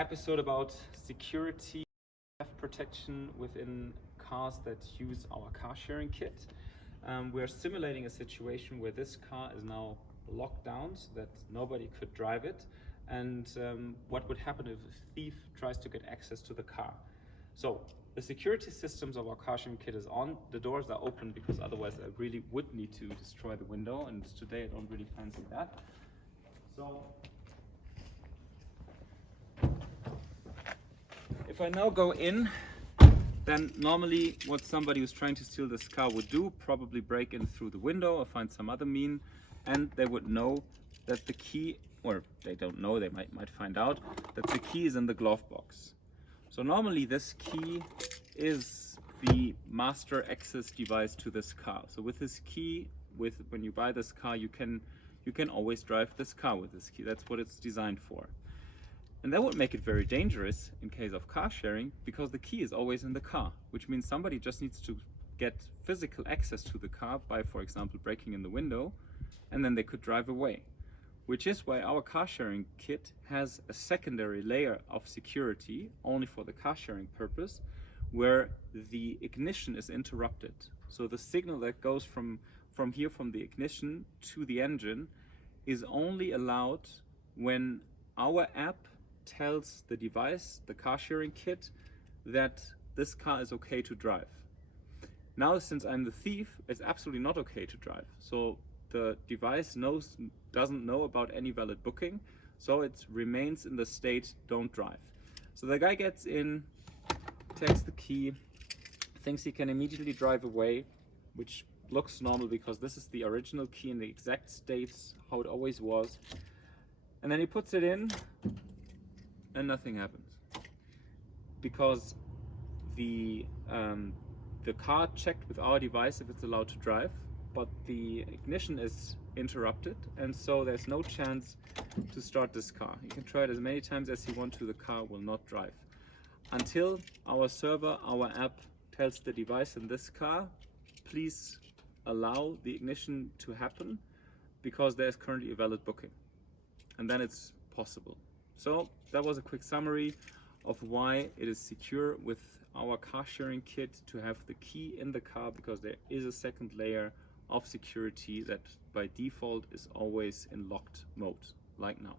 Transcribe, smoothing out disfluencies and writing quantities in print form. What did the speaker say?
episode about security, theft protection within cars that use our car sharing kit. We're simulating a situation where this car is now locked down so that nobody could drive it, and what would happen if a thief tries to get access to the car. So the security systems of our car sharing kit is on. The doors are open because otherwise I really would need to destroy the window, and today I don't really fancy that. So if I now go in, then normally what somebody who's trying to steal this car would do, probably break in through the window or find some other mean, and they would know that the key, or they don't know, they might find out that the key is in the glove box. So normally this key is the master access device to this car. So with this key, when you buy this car, you can always drive this car with this key. That's what it's designed for. And that would make it very dangerous in case of car sharing, because the key is always in the car, which means somebody just needs to get physical access to the car by, for example, breaking in the window, and then they could drive away. Which is why our car sharing kit has a secondary layer of security only for the car sharing purpose, where the ignition is interrupted. So the signal that goes from the ignition to the engine is only allowed when our app tells the device, the car sharing kit, that this car is okay to drive. Now, since I'm the thief, it's absolutely not okay to drive. So the device doesn't know about any valid booking, so it remains in the state don't drive. So the guy gets in, takes the key, thinks he can immediately drive away, which looks normal because this is the original key in the exact state how it always was. And then he puts it in and nothing happens, because the car checked with our device if it's allowed to drive, but the ignition is interrupted, and so there's no chance to start this car. You can try it as many times as you want to, the car will not drive until our server, our app, tells the device in this car, please allow the ignition to happen because there's currently a valid booking, and then it's possible. So that was a quick summary of why it is secure with our car sharing kit to have the key in the car, because there is a second layer of security that by default is always in locked mode, like now.